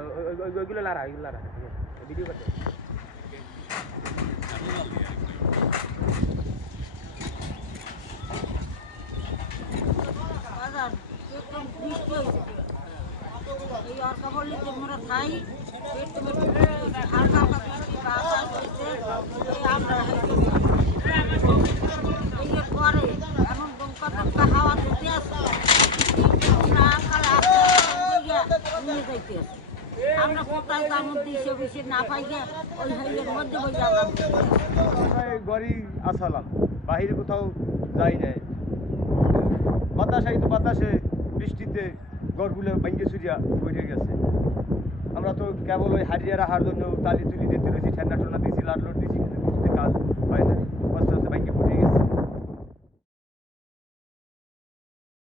ওই- ওই- ওইগুলো লারা ওইগুলো লারা ভিডিও করতে এই অর্কা বললে যে খাই। হালকা হালকা হয়েছে এই আমরা পরে এমন দমকা দমকা হাওয়া দিতে আস্তে নিয়ে যাইতে আসছে আমরা আসালাম? বাহিরে কোথাও যাই নাই। বাতাসাই তো বাতাসে বৃষ্টিতে গড়গুলো ভেঙে সুরিয়া বইরে গেছে। আমরা তো কেবল ওই হারিয়ে রাখার জন্য তালি তুলি দিতে রয়েছি ঠান্ডা ঠান্ডা দিয়েছি লোট